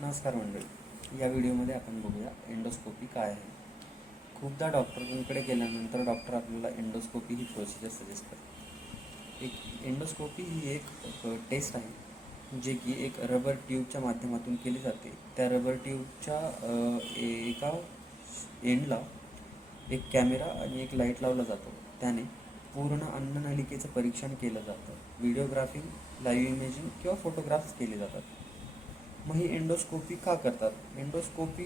नमस्कार मंडळी, या व्हिडिओमध्ये आपण बघूया एंडोस्कोपी काय आहे. खूपदा डॉक्टरांकडे गेल्यानंतर डॉक्टर आपल्याला एंडोस्कोपी ही प्रोसिजर सजेस्ट करतात. एंडोस्कोपी ही एक टेस्ट आहे जे की एक रबर ट्यूबच्या माध्यमातून केली जाते. त्या रबर ट्यूबच्या एका एंडला एक कॅमेरा आणि एक लाईट लावला जातो. त्याने पूर्ण अन्ननलिकेचं परीक्षण केलं जातं. व्हिडिओग्राफी, लाईव्ह इमेजिंग किंवा फोटोग्राफ्स केले जातात. मग ही एंडोस्कोपी का करतात? एंडोस्कोपी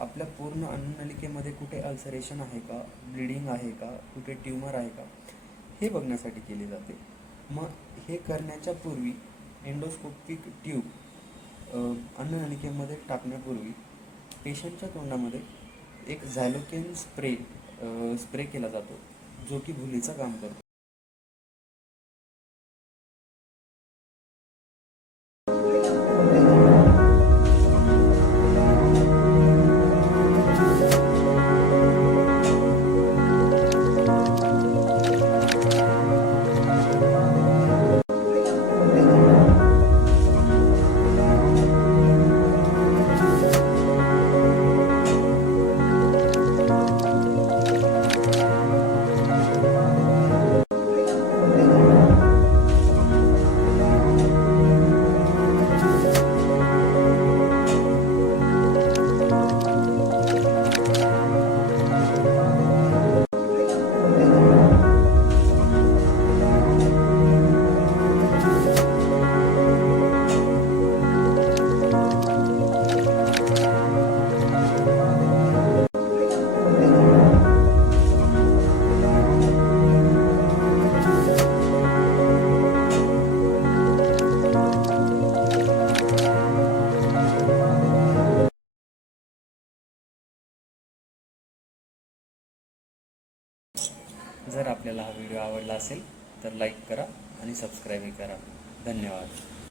आपल्या पूर्ण अन्ननलिकेमध्ये कुठे अल्सरेशन आहे का, ब्लिडिंग आहे का, कुठे ट्यूमर आहे का, हे बघण्यासाठी केली जाते. मग हे करण्याच्या पूर्वी एंडोस्कोपिक ट्यूब अन्ननलिकेमध्ये टाकण्यापूर्वी पेशंटच्या तोंडामध्ये एक झॅलोकेन स्प्रे केला जातो, जो की भुलीचं काम करतो. जर आपल्याला हा व्हिडिओ आवडला असेल तर लाईक करा आणि सबस्क्राईबही करा. धन्यवाद.